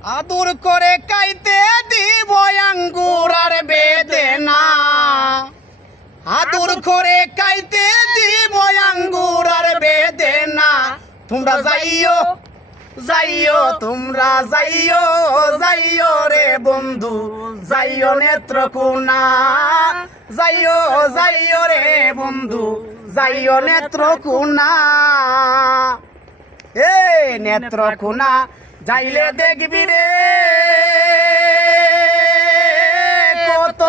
আদর করে কাইতে দিব আঙ্গুর আর বেদেনা, আদর করে কাইতে দিব আঙ্গুর আর বেদেনা। তোমরা যাইও যাইও, তোমরা যাইও যাইও রে বন্ধু, যাইও নেত্রকোনা, যাইও যাইও রে বন্ধু, যাইও নেত্রকোনা। এ নেত্রকোনা যাইলে দেখবি রে কত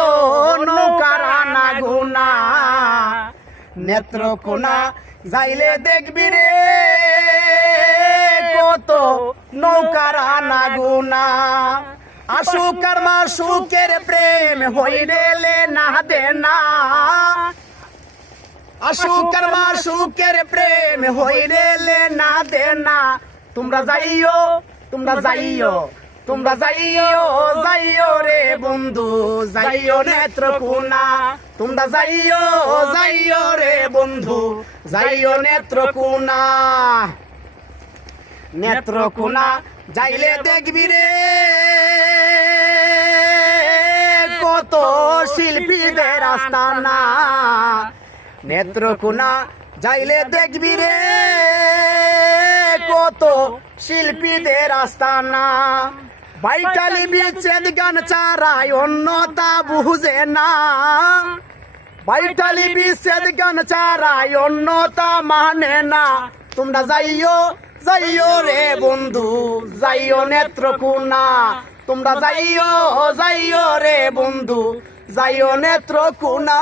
নৌকার আনা গোনা, নেত্রকোনা যাইলে দেখবি রে কত নৌকার আনা গোনা। আশুক আর মাশুকের প্রেম হইলে না দেনা, আশুক আর মাশুকের প্রেম হইলে না দেনা। তোমরা যাইও, তোমরা যাইও, তোমরা যাইও যাইও রে বন্ধু, যাইও নেত্রকোনা। তোমরা যাইও যাইও রে বন্ধু, যাইও নেত্রকোনা। নেত্রকোনা যাইলে দেখবি রে কত শিল্পীদের আস্তানা, নেত্রকোনা যাইলে দেখবি রে কত শিল্পীদের আস্তানা। বাইটালি বিচ্ছেদ গান চারাই অন্যতা বুঝে না, বাইটালি বিচ্ছেদ গান চারাই অন্যতা মানে না। তোমরা যাইও যাইও রে বন্ধু, যাইও নেত্রকোনা। তোমরা যাইও যাইও রে বন্ধু, যাইও নেত্রকোনা।